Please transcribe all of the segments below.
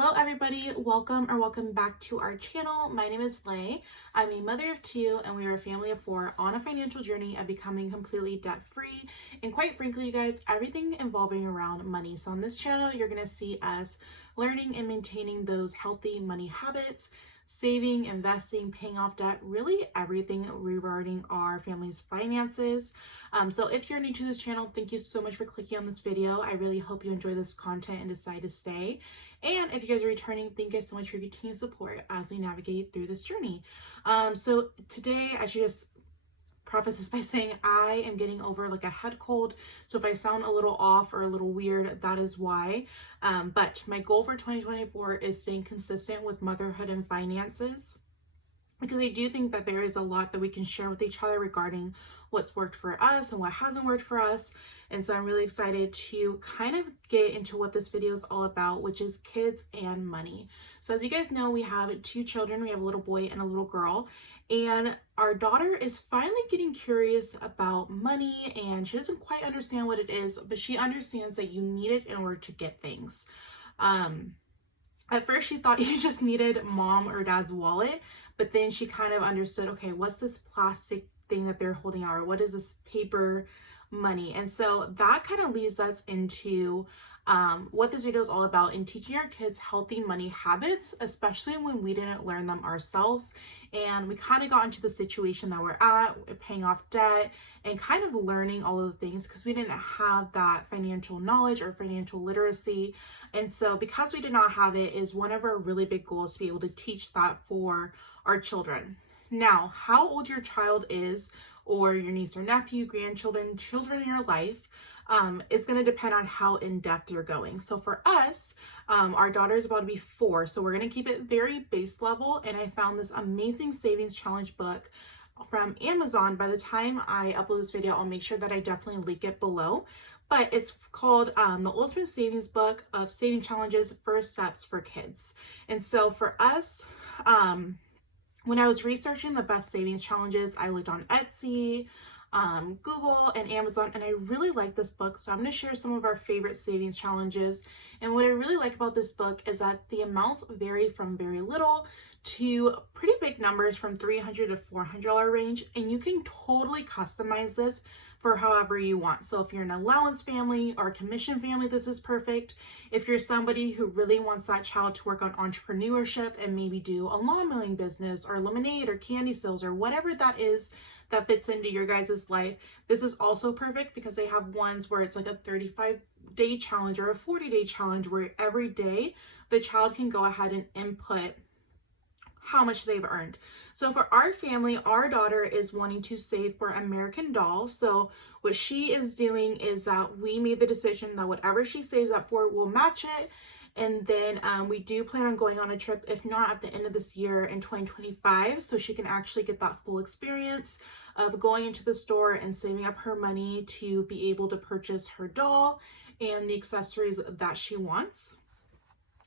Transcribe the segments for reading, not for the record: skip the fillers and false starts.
Hello everybody, welcome back to our channel. My name is Lay. I'm a mother of two and we are a family of four on a financial journey of becoming completely debt free, and quite frankly you guys, everything involving around money. So on this channel you're going to see us learning and maintaining those healthy money habits, saving, investing, paying off debt, really everything regarding our family's finances. So if you're new to this channel, thank you so much for clicking on this video. I really hope you enjoy this content and decide to stay. And if you guys are returning, thank you guys so much for your continued support as we navigate through this journey. So today I should just preface this by saying I am getting over like a head cold. So if I sound a little off or a little weird, that is why. But my goal for 2024 is staying consistent with motherhood and finances, because I do think that there is a lot that we can share with each other regarding what's worked for us and what hasn't worked for us. And so I'm really excited to kind of get into what this video is all about, which is kids and money. So as you guys know, we have two children. We have a little boy and a little girl. And our daughter is finally getting curious about money, and she doesn't quite understand what it is, but she understands that you need it in order to get things. At first she thought you just needed mom or dad's wallet, but then she kind of understood, okay, what's this plastic thing that they're holding out, or what is this paper money? And so that kind of leads us into what this video is all about, in teaching our kids healthy money habits, especially when we didn't learn them ourselves. And we kind of got into the situation that we're at, paying off debt and kind of learning all of the things because we didn't have that financial knowledge or financial literacy. And so because we did not have it, is one of our really big goals to be able to teach that for our children. Now, how old your child is, or your niece or nephew, grandchildren, children in your life, it's going to depend on how in depth you're going. So for us, our daughter is about to be 4, so we're going to keep it very base level. And I found this amazing savings challenge book from Amazon. By the time I upload this video, I'll make sure that I definitely link it below. But it's called The Ultimate Savings Book of Saving Challenges, First Steps for Kids. And so for us, when I was researching the best savings challenges, I looked on Etsy, Google, and Amazon, and I really like this book. So I'm going to share some of our favorite savings challenges. And what I really like about this book is that the amounts vary from very little to pretty big numbers, from $300 to $400 range, and you can totally customize this for however you want. So if you're an allowance family or a commission family, this is perfect. If you're somebody who really wants that child to work on entrepreneurship and maybe do a lawn mowing business or lemonade or candy sales or whatever that is that fits into your guys' life, this is also perfect, because they have ones where it's like a 35-day challenge or a 40-day challenge where every day the child can go ahead and input how much they've earned. So for our family, our daughter is wanting to save for American Doll. So what she is doing is that we made the decision that whatever she saves up for, we'll match it. And then we do plan on going on a trip, if not at the end of this year in 2025, so she can actually get that full experience of going into the store and saving up her money to be able to purchase her doll and the accessories that she wants.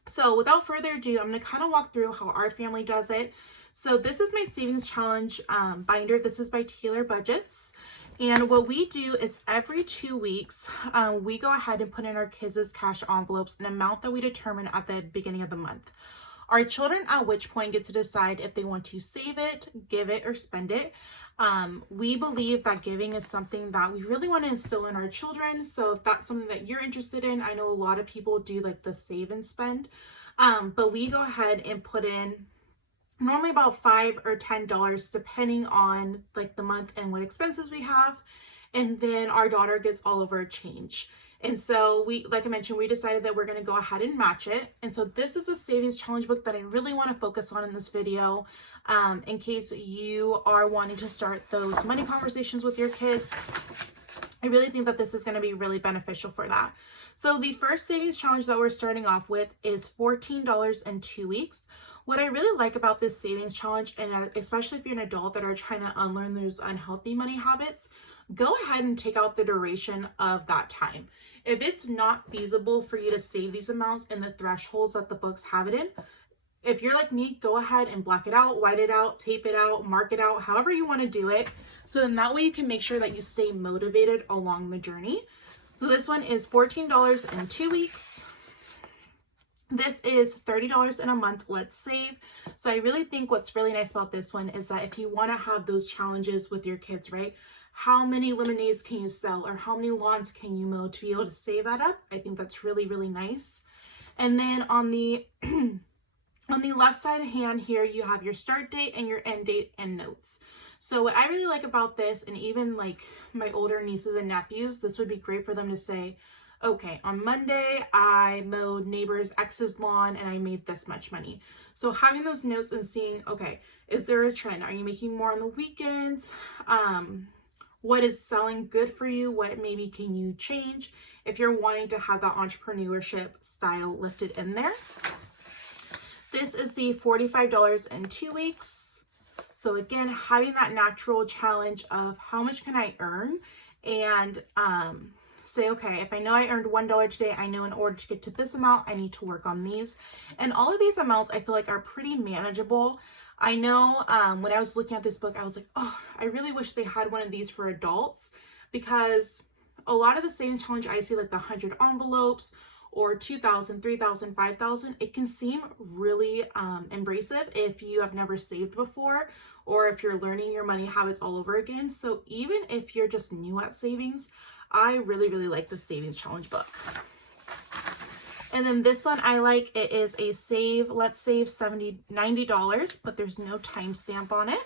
So without further ado, I'm going to kind of walk through how our family does it. So this is my savings challenge binder. This is by Taylor Budgets. And what we do is every 2 weeks, we go ahead and put in our kids' cash envelopes an amount that we determine at the beginning of the month. Our children at which point get to decide if they want to save it, give it, or spend it. We believe that giving is something that we really want to instill in our children. So if that's something that you're interested in, I know a lot of people do like the save and spend, but we go ahead and put in normally about $5 or $10 depending on like the month and what expenses we have. And then our daughter gets all of our change. And so we, like I mentioned, we decided that we're going to go ahead and match it. And so this is a savings challenge book that I really want to focus on in this video, in case you are wanting to start those money conversations with your kids. I really think that this is going to be really beneficial for that. So the first savings challenge that we're starting off with is $14 in 2 weeks. What I really like about this savings challenge, and especially if you're an adult that are trying to unlearn those unhealthy money habits, go ahead and take out the duration of that time. If it's not feasible for you to save these amounts in the thresholds that the books have it in, if you're like me, go ahead and black it out, white it out, tape it out, mark it out, however you want to do it. So then that way you can make sure that you stay motivated along the journey. So this one is $14 in 2 weeks. This is $30 in a month, let's save. So I really think what's really nice about this one is that if you want to have those challenges with your kids, right? How many lemonades can you sell, or how many lawns can you mow, to be able to save that up? I think that's really, really nice. And then on the on the left side hand here, you have your start date and your end date and notes. So what I really like about this, and even like my older nieces and nephews, this would be great for them to say, okay, on Monday, I mowed neighbor's ex's lawn and I made this much money. So having those notes and seeing, okay, is there a trend? Are you making more on the weekends? What is selling good for you? What maybe can you change if you're wanting to have that entrepreneurship style lifted in there? This is the $45 in 2 weeks. So again, having that natural challenge of how much can I earn, and say, okay, if I know I earned $1 today, I know in order to get to this amount, I need to work on these. And all of these amounts I feel like are pretty manageable. I know when I was looking at this book, I was like, oh, I really wish they had one of these for adults, because a lot of the savings challenge I see, like the 100 envelopes or 2,000, 3,000, 5,000, it can seem really abrasive if you have never saved before, or if you're learning your money habits all over again. So even if you're just new at savings, I really, really like the savings challenge book. And then this one I like. It is a save, let's save $90, but there's no timestamp on it.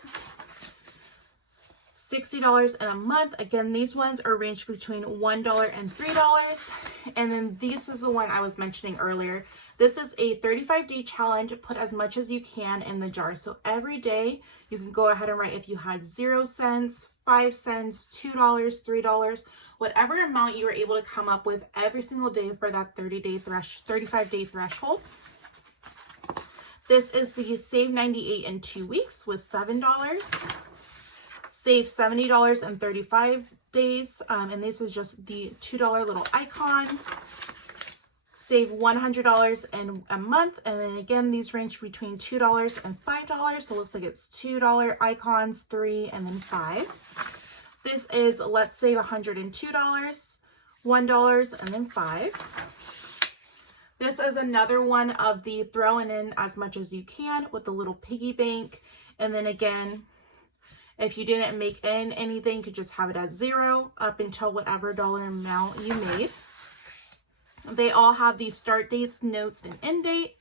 $60 in a month. Again, these ones are ranged between $1 and $3. And then this is the one I was mentioning earlier. This is a 35-day challenge. Put as much as you can in the jar. So every day you can go ahead and write if you had 0 cents, 5 cents, $2, $3, whatever amount you were able to come up with every single day for that 35-day threshold. This is the Save 98 in 2 weeks with $7. Save $70 in 35 days, and this is just the $2 little icons. Save $100 in a month, and then again, these range between $2 and $5, so it looks like it's $2 icons, 3, and then 5. This is let's save $102, $1, and then 5. This is another one of the throwing in as much as you can with the little piggy bank, and then again, if you didn't make in anything, you could just have it at 0 up until whatever dollar amount you made. They all have these start dates, notes, and end date.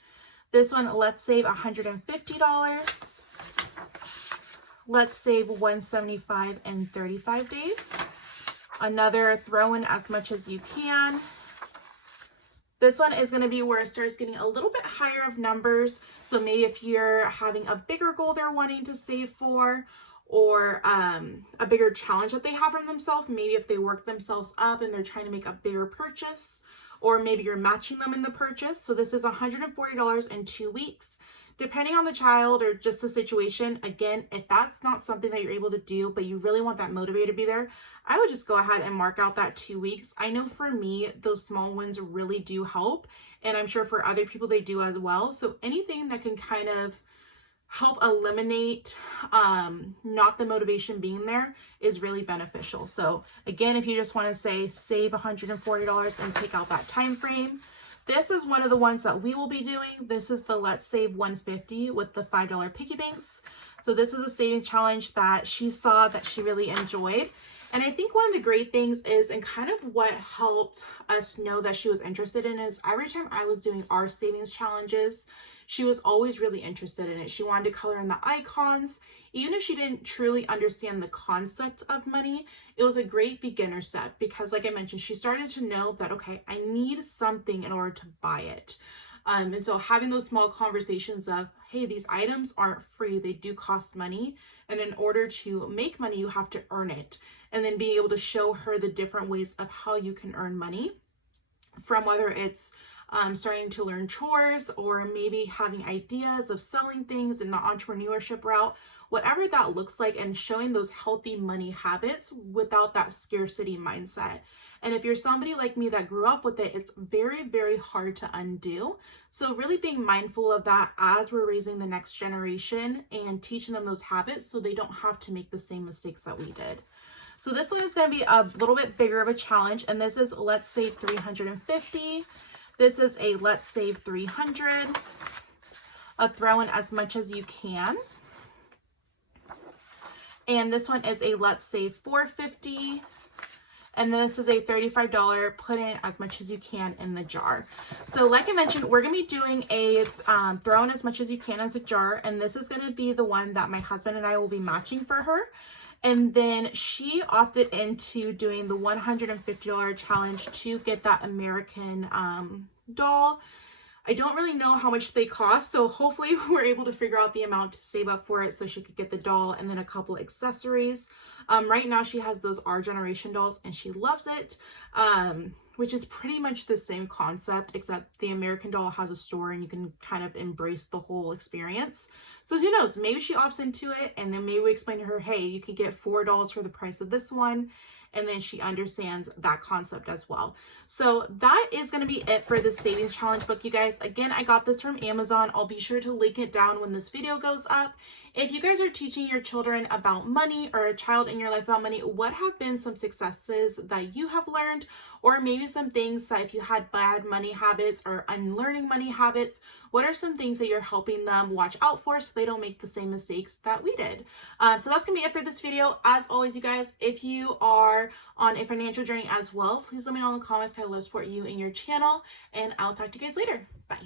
This one, let's save $150. Let's save $175 in 35 days. Another throw in as much as you can. This one is going to be where it starts getting a little bit higher of numbers. So maybe if you're having a bigger goal they're wanting to save for, or a bigger challenge that they have from themselves, maybe if they work themselves up and they're trying to make a bigger purchase, or maybe you're matching them in the purchase. So this is $140 in 2 weeks. Depending on the child or just the situation, again, if that's not something that you're able to do, but you really want that motivator to be there, I would just go ahead and mark out that 2 weeks. I know for me, those small wins really do help, and I'm sure for other people they do as well. So anything that can kind of help eliminate not the motivation being there is really beneficial. So again, if you just want to say save $140 and take out that time frame, this is one of the ones that we will be doing. This is the Let's Save $150 with the $5 piggy banks. So this is a saving challenge that she saw that she really enjoyed. And I think one of the great things is, and kind of what helped us know that she was interested in, is every time I was doing our savings challenges, she was always really interested in it. She wanted to color in the icons. Even if she didn't truly understand the concept of money, it was a great beginner step because, like I mentioned, she started to know that, okay, I need something in order to buy it. And so having those small conversations of, hey, these items aren't free, they do cost money. And in order to make money, you have to earn it. And then being able to show her the different ways of how you can earn money, from whether it's starting to learn chores, or maybe having ideas of selling things in the entrepreneurship route, whatever that looks like, and showing those healthy money habits without that scarcity mindset. And if you're somebody like me that grew up with it, it's very, very hard to undo. So really being mindful of that as we're raising the next generation and teaching them those habits so they don't have to make the same mistakes that we did. So this one is going to be a little bit bigger of a challenge, and this is Let's Save $350. This is a Let's Save 300, a throw in as much as you can. And this one is a Let's Save 450. And this is a $35 put in as much as you can in the jar. So like I mentioned, we're going to be doing a throw in as much as you can as a jar. And this is going to be the one that my husband and I will be matching for her. And then she opted into doing the $150 challenge to get that American doll. I don't really know how much they cost, so hopefully we're able to figure out the amount to save up for it so she could get the doll and then a couple accessories. Right now she has those Our Generation dolls and she loves it, which is pretty much the same concept, except the American doll has a store and you can kind of embrace the whole experience. So who knows, maybe she opts into it, and then maybe we explain to her, hey, you could get 4 dolls for the price of this one. And then she understands that concept as well. So that is going to be it for the savings challenge book, you guys. Again, I got this from Amazon. I'll be sure to link it down when this video goes up. If you guys are teaching your children about money, or a child in your life about money, what have been some successes that you have learned, or maybe some things that if you had bad money habits or unlearning money habits, what are some things that you're helping them watch out for so they don't make the same mistakes that we did? So that's gonna be it for this video. As always, you guys, if you are on a financial journey as well, please let me know in the comments. I love support you and your channel, and I'll talk to you guys later. Bye.